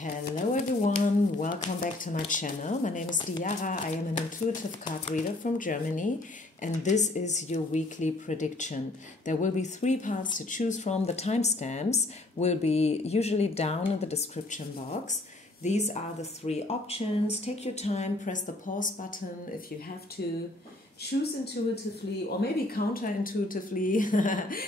Hello everyone, welcome back to my channel. My name is Diara. I am an intuitive card reader from Germany and this is your weekly prediction. There will be 3 parts to choose from. The timestamps will be usually down in the description box. These are the 3 options. Take your time, press the pause button if you have to. Choose intuitively or maybe counterintuitively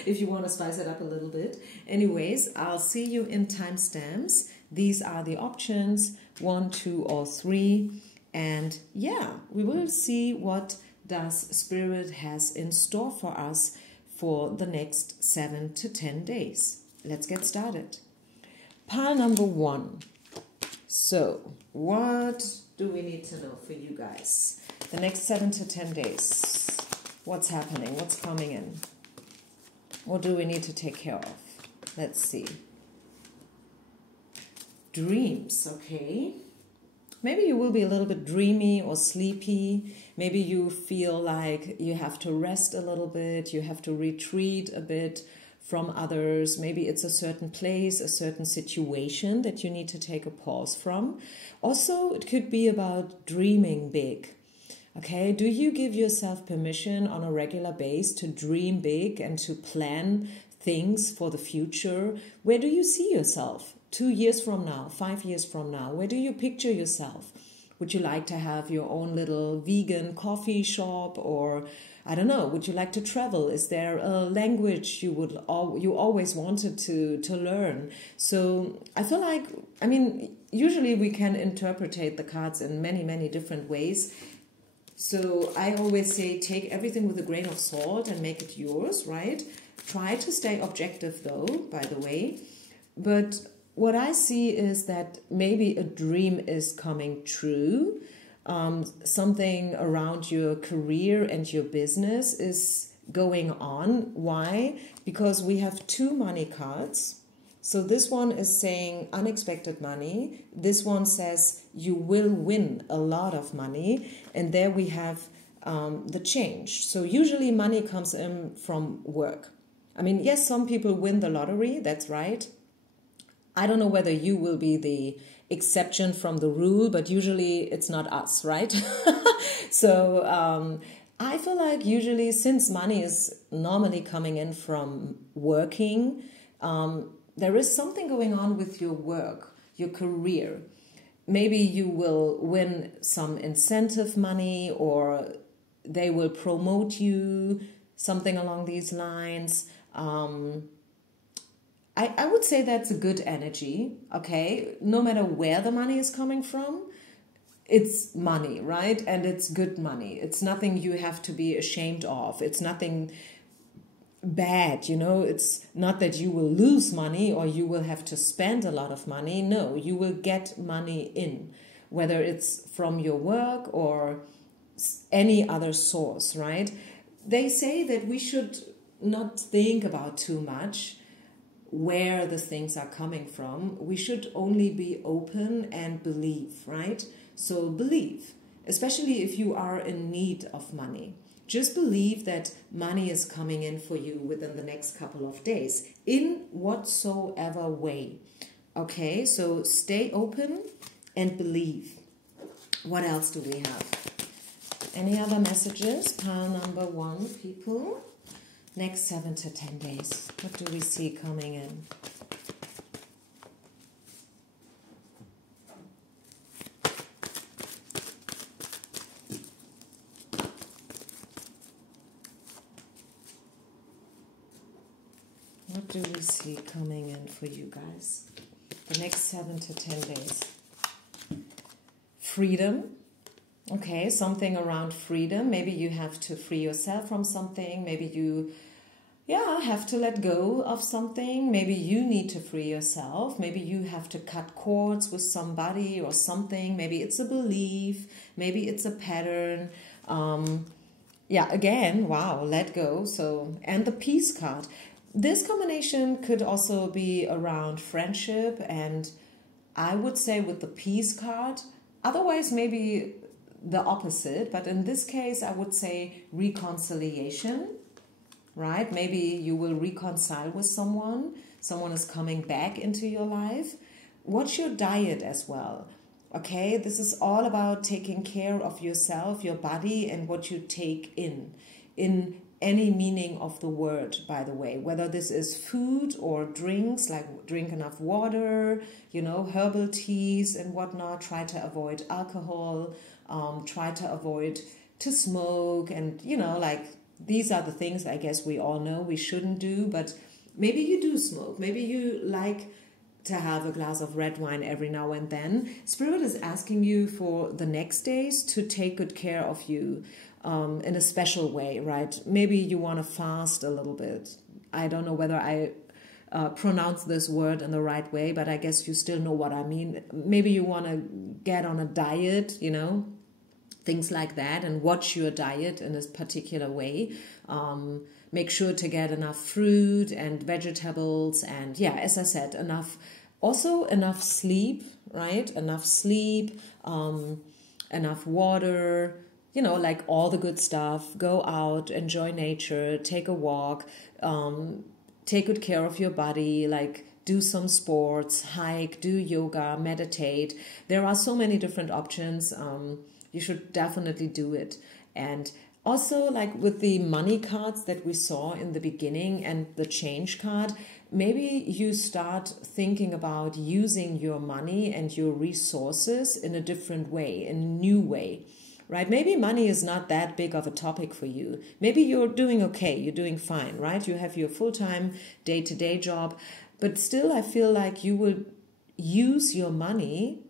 if you want to spice it up a little bit. Anyways, I'll see you in timestamps. These are the options, 1, 2, or 3. And yeah, we will see what does Spirit has in store for us for the next 7 to 10 days. Let's get started. Pile number 1. So, what do we need to know for you guys? The next 7 to 10 days. What's happening? What's coming in? What do we need to take care of? Let's see. Dreams, okay. Maybe you will be a little bit dreamy or sleepy. Maybe you feel like you have to rest a little bit. You have to retreat a bit from others. Maybe it's a certain place, a certain situation that you need to take a pause from. Also, it could be about dreaming big. Okay, do you give yourself permission on a regular basis to dream big and to plan things for the future? Where do you see yourself 2 years from now, 5 years from now? Where do you picture yourself? Would you like to have your own little vegan coffee shop, or I don't know, would you like to travel? Is there a language you always wanted to learn? So I feel like, usually we can interpret the cards in many different ways. So I always say take everything with a grain of salt and make it yours, right? Try to stay objective though, by the way. But what I see is that maybe a dream is coming true. Something around your career and your business is going on. Why? Because we have 2 money cards. So this one is saying unexpected money. This one says you will win a lot of money. And there we have the change. So usually money comes in from work. Yes, some people win the lottery. That's right. I don't know whether you will be the exception from the rule, but usually it's not us, right? So I feel like usually since money is normally coming in from working, there is something going on with your work, your career. Maybe you will win some incentive money or they will promote you, something along these lines. I would say that's a good energy, okay? No matter where the money is coming from, it's money, right? And it's good money. It's nothing you have to be ashamed of. It's nothing bad, It's not that you will lose money or you will have to spend a lot of money. No, you will get money in, whether it's from your work or any other source, right? They say that we should not think about too much where the things are coming from. We should only be open and believe, right? So believe, especially if you are in need of money. Just believe that money is coming in for you within the next couple of days in whatsoever way. Okay, so stay open and believe. What else do we have? Any other messages? Pile number 1, people. Next 7 to 10 days. What do we see coming in? What do we see coming in for you guys? The next 7 to 10 days. Freedom. Okay, something around freedom. Maybe you have to free yourself from something. Maybe you have to let go of something. Maybe you need to free yourself. Maybe you have to cut cords with somebody or something. Maybe it's a belief. Maybe it's a pattern. Again, wow, let go. So, and the peace card. This combination could also be around friendship, and I would say with the peace card, otherwise maybe the opposite, but in this case I would say reconciliation, right? Maybe you will reconcile with someone is coming back into your life. Watch your diet as well. Okay, this is all about taking care of yourself, your body, and what you take in any meaning of the word, by the way, whether this is food or drinks, like drink enough water, you know, herbal teas and whatnot. Try to avoid alcohol, try to avoid to smoke, and, you know, like, these are the things I guess we all know we shouldn't do. But maybe you do smoke, maybe you like to have a glass of red wine every now and then. Spirit is asking you for the next days to take good care of you in a special way, right? Maybe you want to fast a little bit. I don't know whether I pronounce this word in the right way, but I guess you still know what I mean. Maybe you want to get on a diet, you know, things like that, and watch your diet in a particular way. Make sure to get enough fruit and vegetables, and yeah, as I said, enough sleep, right? Enough sleep, enough water, you know, like all the good stuff. Go out, enjoy nature, take a walk, take good care of your body, like do some sports, hike, do yoga, meditate. There are so many different options. You should definitely do it. And also, like with the money cards that we saw in the beginning and the change card, maybe you start thinking about using your money and your resources in a different way, in a new way, right? Maybe money is not that big of a topic for you. Maybe you're doing okay, you're doing fine, right? You have your full-time, day-to-day job, but still I feel like you will use your money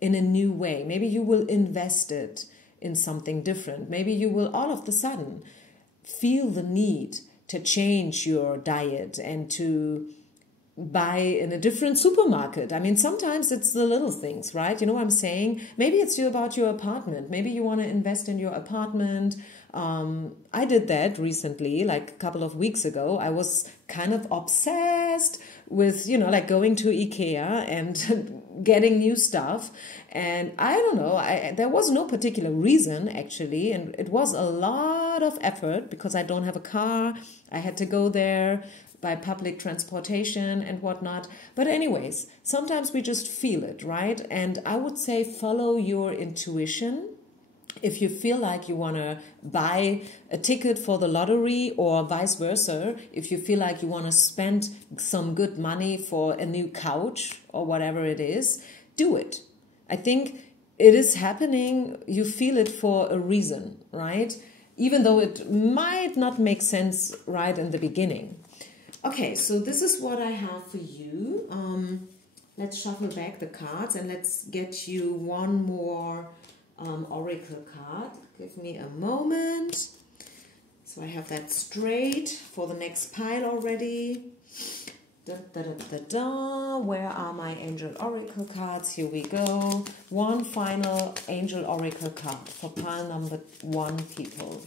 in a new way. Maybe you will invest it in something different. Maybe you will all of a sudden feel the need to change your diet and to buy in a different supermarket. I mean, sometimes it's the little things, right? You know what I'm saying? Maybe it's about your apartment. Maybe you want to invest in your apartment. I did that recently, like a couple of weeks ago. I was kind of obsessed with, you know, like going to IKEA and getting new stuff. And I don't know, there was no particular reason actually. And it was a lot of effort because I don't have a car. I had to go there by public transportation and whatnot. But anyways, sometimes we just feel it, right? And I would say follow your intuition. If you feel like you want to buy a ticket for the lottery, or vice versa, if you feel like you want to spend some good money for a new couch or whatever it is, do it. I think it is happening. You feel it for a reason, right? Even though it might not make sense right in the beginning. Okay, so this is what I have for you. Let's shuffle back the cards and let's get you one more oracle card. Give me a moment. So I have that straight for the next pile already. Da, da, da, da, da. Where are my angel oracle cards? Here we go. One final angel oracle card for pile number 1, people.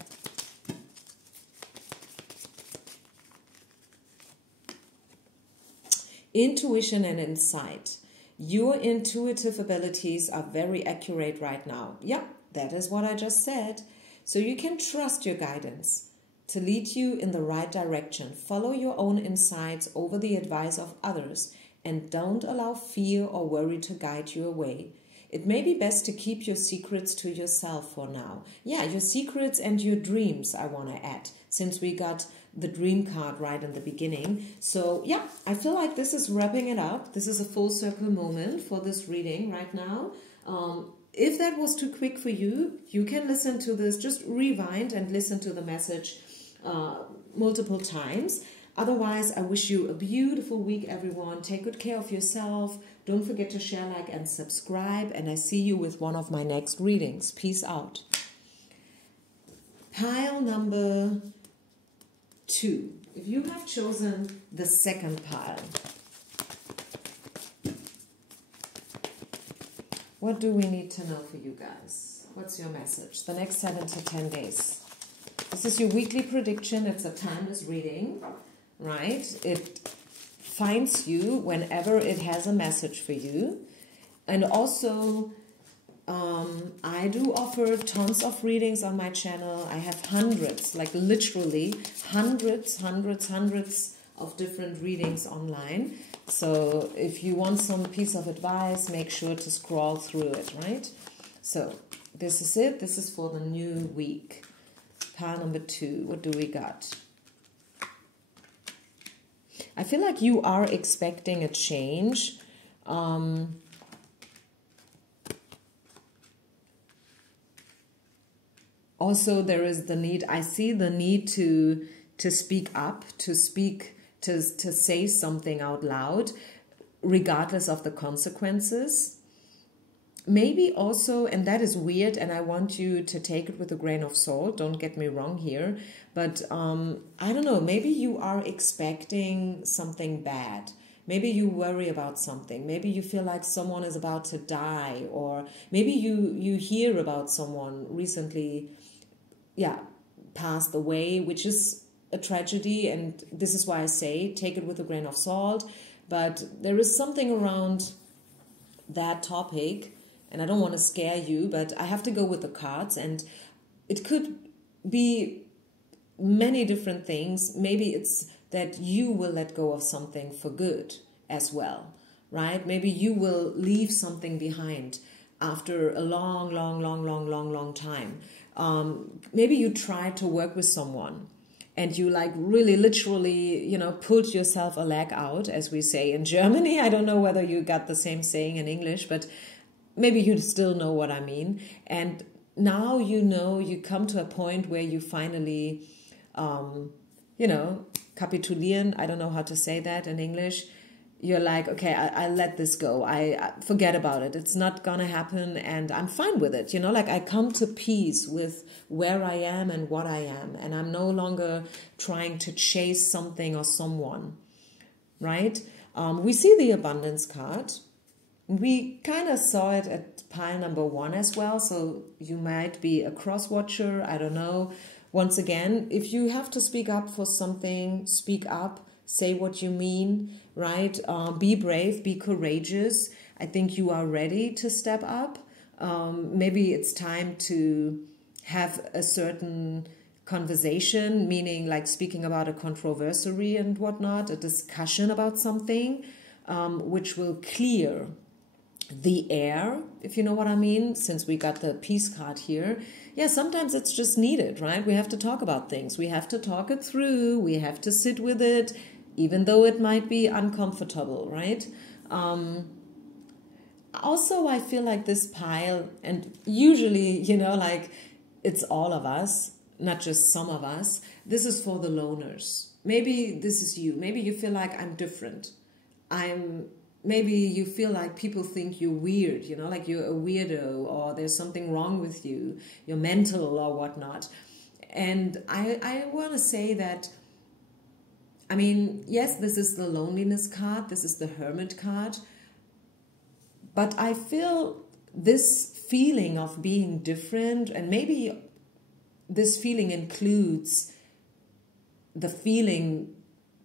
Intuition and insight. Your intuitive abilities are very accurate right now. Yeah, that is what I just said. So you can trust your guidance to lead you in the right direction. Follow your own insights over the advice of others and don't allow fear or worry to guide you away. It may be best to keep your secrets to yourself for now. Yeah, your secrets and your dreams, I want to add, since we got the dream card right in the beginning. So yeah, I feel like this is wrapping it up. This is a full circle moment for this reading right now. If that was too quick for you, you can listen to this, just rewind and listen to the message multiple times. Otherwise, I wish you a beautiful week, everyone. Take good care of yourself. Don't forget to share, like, and subscribe. And I see you with one of my next readings. Peace out. Pile number 2. If you have chosen the second pile, what do we need to know for you guys? What's your message? The next 7 to 10 days. This is your weekly prediction. It's a timeless reading, right? It finds you whenever it has a message for you. And also, I do offer tons of readings on my channel. I have hundreds, like literally hundreds of different readings online. So if you want some piece of advice, make sure to scroll through it, right? So this is it. This is for the new week. Pile number 2. What do we got? I feel like you are expecting a change. Also, there is the need, I see the need to speak up, to say something out loud, regardless of the consequences. Maybe also, and that is weird, and I want you to take it with a grain of salt, don't get me wrong here, but I don't know, maybe you are expecting something bad. Maybe you worry about something. Maybe you feel like someone is about to die, or maybe you hear about someone recently, passed away, which is a tragedy, and this is why I say take it with a grain of salt. But there is something around that topic, and I don't want to scare you, but I have to go with the cards, and it could be many different things. Maybe it's that you will let go of something for good as well, right? Maybe you will leave something behind after a long time. Maybe you try to work with someone and you like really literally, pulled yourself a leg out, as we say in Germany. I don't know whether you got the same saying in English, but maybe you still know what I mean. And now you come to a point where you finally, kapitulieren. I don't know how to say that in English. You're like, okay, I let this go. I forget about it. It's not going to happen, and I'm fine with it. I come to peace with where I am and what I am, and I'm no longer trying to chase something or someone, right? We see the abundance card. We kind of saw it at pile number 1 as well, so you might be a cross-watcher, I don't know. Once again, if you have to speak up for something, speak up, say what you mean, right? Be brave, be courageous. I think you are ready to step up. Maybe it's time to have a certain conversation, meaning like speaking about a controversy and whatnot, a discussion about something, which will clear the air, if you know what I mean, since we got the peace card here. Yeah, sometimes it's just needed, right? We have to talk about things. We have to talk it through. We have to sit with it, even though it might be uncomfortable, right? Also, I feel like this pile, and usually, it's all of us, not just some of us. This is for the loners. Maybe this is you. Maybe you feel like I'm different. Maybe you feel like people think you're weird, like you're a weirdo, or there's something wrong with you, you're mental or whatnot. And I want to say that, yes, this is the loneliness card, this is the hermit card, but I feel this feeling of being different, and maybe this feeling includes the feeling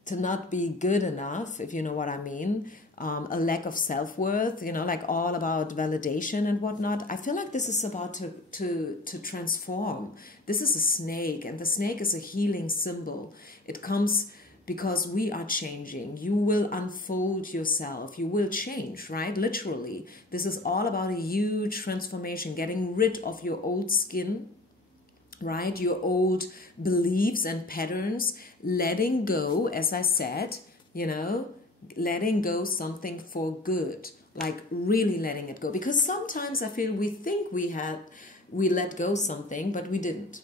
to not be good enough, if you know what I mean. A lack of self-worth, like all about validation and whatnot. I feel like this is about to transform. This is a snake, and the snake is a healing symbol. It comes because we are changing. You will unfold yourself. You will change, right? Literally. This is all about a huge transformation, getting rid of your old skin, right? Your old beliefs and patterns, letting go, as I said, letting go something for good, like really letting it go. Because sometimes I feel we think we let go something, but we didn't.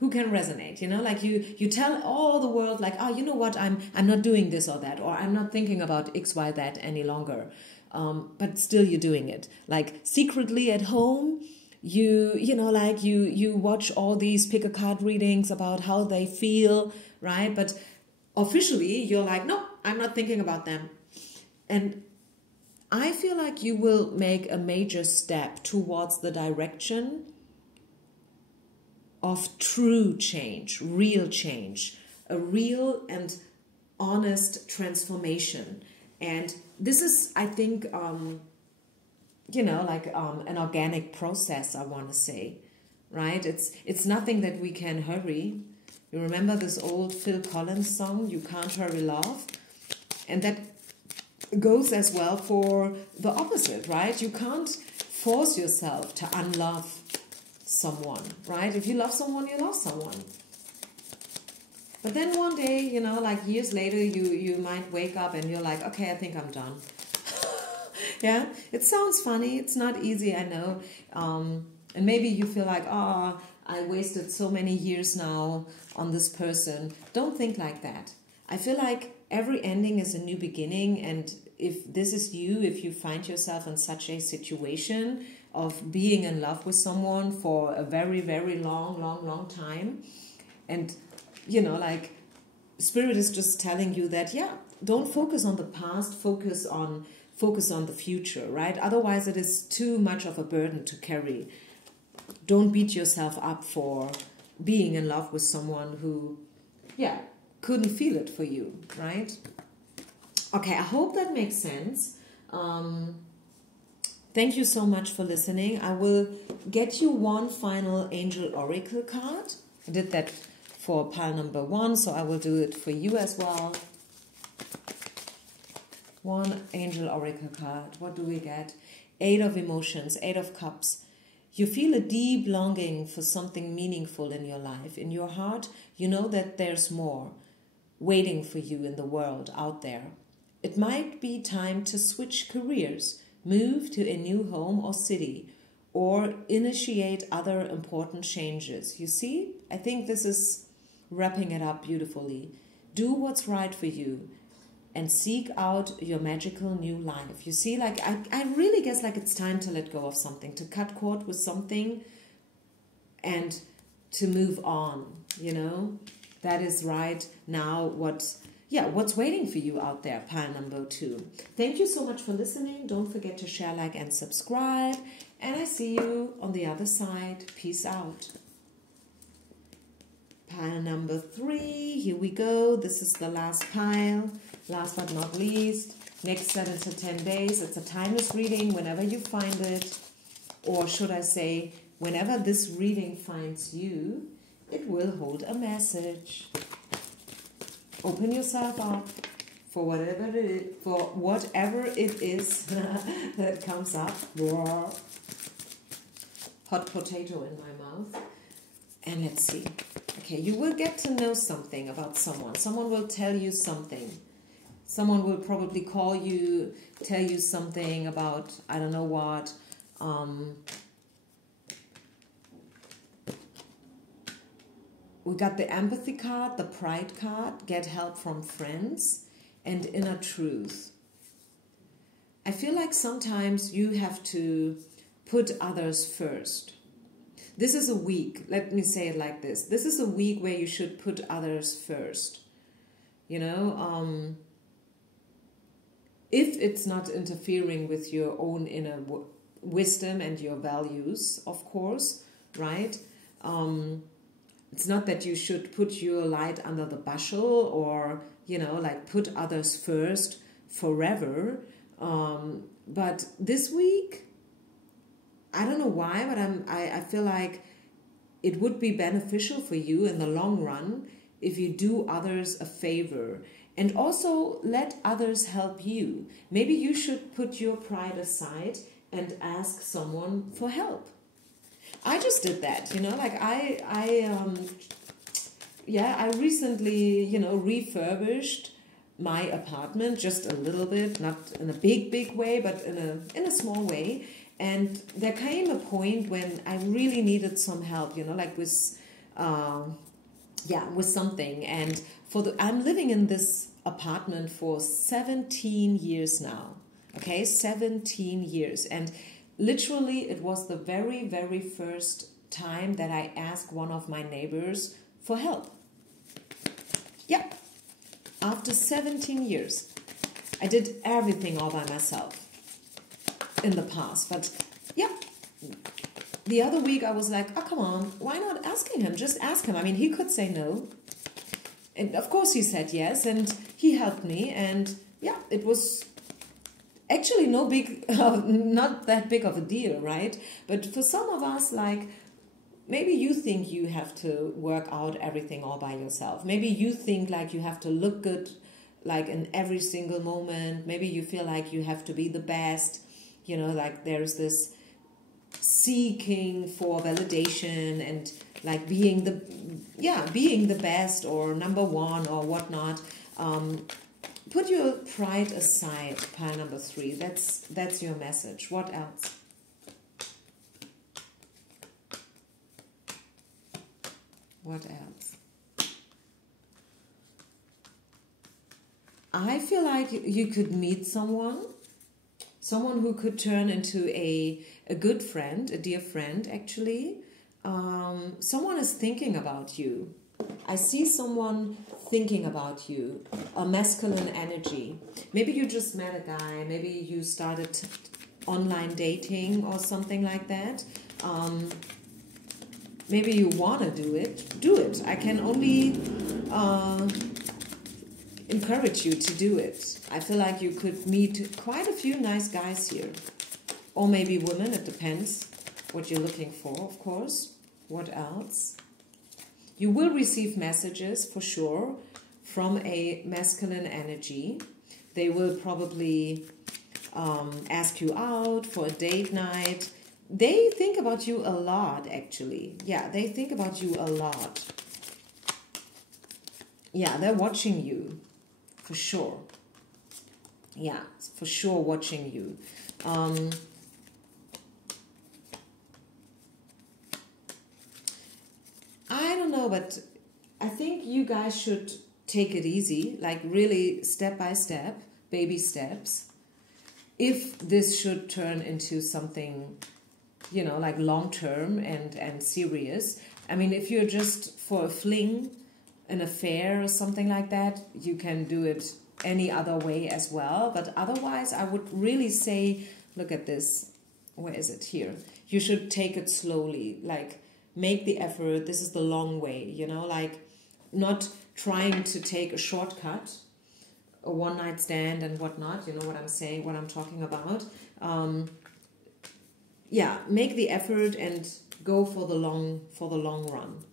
Who can resonate? Like you tell all the world, like, oh, you know what, I'm not doing this or that, or I'm not thinking about X, Y, that any longer. But still you're doing it. Like secretly at home, you watch all these pick a card readings about how they feel, right? But officially you're like, no, I'm not thinking about them. And I feel like you will make a major step towards the direction of true change, real change, a real and honest transformation. And this is, I think, an organic process, I want to say, right? It's nothing that we can hurry. You remember this old Phil Collins song, You Can't Hurry Love? And that goes as well for the opposite, right? You can't force yourself to unlove someone, right? If you love someone, you love someone. But then one day, you know, like years later, you might wake up and you're like, okay, I think I'm done. Yeah, it sounds funny. It's not easy, I know. And maybe you feel like, oh, I wasted so many years now on this person. Don't think like that. I feel like every ending is a new beginning. And if this is you, if you find yourself in such a situation of being in love with someone for a very, very long time, and you know, like, Spirit is just telling you that, yeah, don't focus on the past, focus on the future, right? Otherwise, it is too much of a burden to carry. Don't beat yourself up for being in love with someone who, yeah, couldn't feel it for you, right? Okay, I hope that makes sense. Thank you so much for listening. I will get you one final Angel Oracle card. I did that for pile number 1, so I will do it for you as well. One Angel Oracle card. What do we get? 8 of Emotions, 8 of Cups. You feel a deep longing for something meaningful in your life. In your heart, you know that there's more waiting for you in the world out there. It might be time to switch careers, move to a new home or city, or initiate other important changes. You see, I think this is wrapping it up beautifully. Do what's right for you and seek out your magical new life. You see, like, I really guess like it's time to let go of something, to cut cord with something and to move on, you know. That is right now what's waiting for you out there, pile number 2. Thank you so much for listening. Don't forget to share, like, and subscribe. And I see you on the other side. Peace out. Pile number 3. Here we go. This is the last pile. Last but not least. Next 7 to 10 days. It's a timeless reading whenever you find it. Or should I say, whenever this reading finds you, it will hold a message. Open yourself up for whatever it is that comes up. Hot potato in my mouth. And let's see. Okay, you will get to know something about someone. Someone will tell you something. Someone will probably call you, tell you something about, I don't know what. We got the Empathy card, the Pride card, get help from friends, and Inner Truth. I feel like sometimes you have to put others first. This is a week, let me say it like this. This is a week where you should put others first. You know, if it's not interfering with your own inner wisdom and your values, of course, right? It's not that you should put your light under the bushel or, you know, like put others first forever. But this week, I don't know why, but I feel like it would be beneficial for you in the long run if you do others a favor. And also let others help you. Maybe you should put your pride aside and ask someone for help. I just did that, you know, like I recently, you know, refurbished my apartment just a little bit, not in a big way, but in a small way. And there came a point when I really needed some help, you know, like with something. And I'm living in this apartment for 17 years now. Okay, 17 years. And literally, it was the very, very first time that I asked one of my neighbors for help. Yeah, after 17 years. I did everything all by myself in the past. But yeah, the other week I was like, oh, come on, why not asking him? Just ask him. I mean, he could say no. And of course he said yes, and he helped me. And yeah, it was actually not that big of a deal, right? But for some of us, like, maybe you think you have to work out everything all by yourself. Maybe you think like you have to look good like in every single moment. Maybe you feel like you have to be the best. You know, like there's this seeking for validation and like being the best or number one or whatnot. Put your pride aside, pile number 3. That's your message. What else? What else? I feel like you could meet someone who could turn into a good friend, a dear friend, actually. Someone is thinking about you. I see someone thinking about you, a masculine energy. Maybe you just met a guy, maybe you started online dating or something like that. Maybe you want to do it. I can only encourage you to do it. I feel like you could meet quite a few nice guys here. Or maybe women, it depends what you're looking for, of course. What else? You will receive messages, for sure, from a masculine energy. They will probably ask you out for a date night. They think about you a lot, actually. Yeah, they think about you a lot. Yeah, they're watching you, for sure. Yeah, for sure watching you. I don't know, but I think you guys should take it easy, like really step by step, baby steps. If this should turn into something, you know, like long-term and serious. I mean, if you're just for a fling, an affair or something like that, you can do it any other way as well. But otherwise, I would really say, look at this. Where is it? Here. You should take it slowly, like make the effort. This is the long way, you know, like not trying to take a shortcut, a one-night stand and whatnot. You know what I'm saying, what I'm talking about. Yeah, make the effort and go for the long run.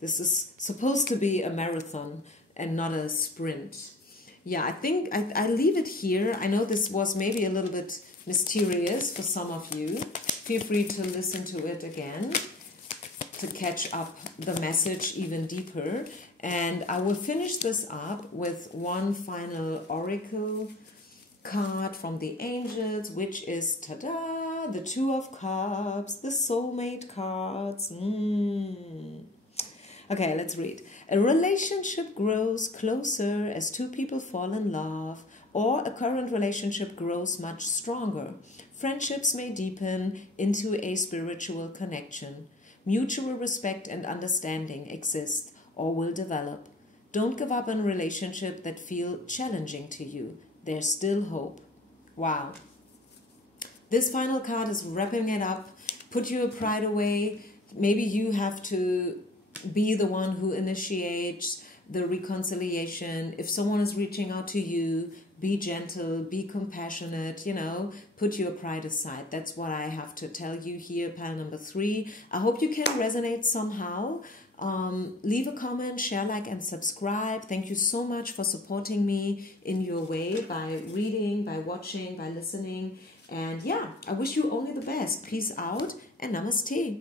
This is supposed to be a marathon and not a sprint. Yeah, I think I leave it here. I know this was maybe a little bit mysterious for some of you. Feel free to listen to it again to catch up the message even deeper. And I will finish this up with one final oracle card from the angels, which is, ta-da, the 2 of Cups, the soulmate cards. Okay, let's read. A relationship grows closer as 2 people fall in love, or a current relationship grows much stronger. Friendships may deepen into a spiritual connection. Mutual respect and understanding exist or will develop. Don't give up on a relationship that feel challenging to you. There's still hope. Wow. This final card is wrapping it up. Put your pride away. Maybe you have to be the one who initiates the reconciliation. If someone is reaching out to you, be gentle, be compassionate, you know, put your pride aside. That's what I have to tell you here, pile number 3. I hope you can resonate somehow. Leave a comment, share, like, and subscribe. Thank you so much for supporting me in your way by reading, by watching, by listening. And yeah, I wish you only the best. Peace out and namaste.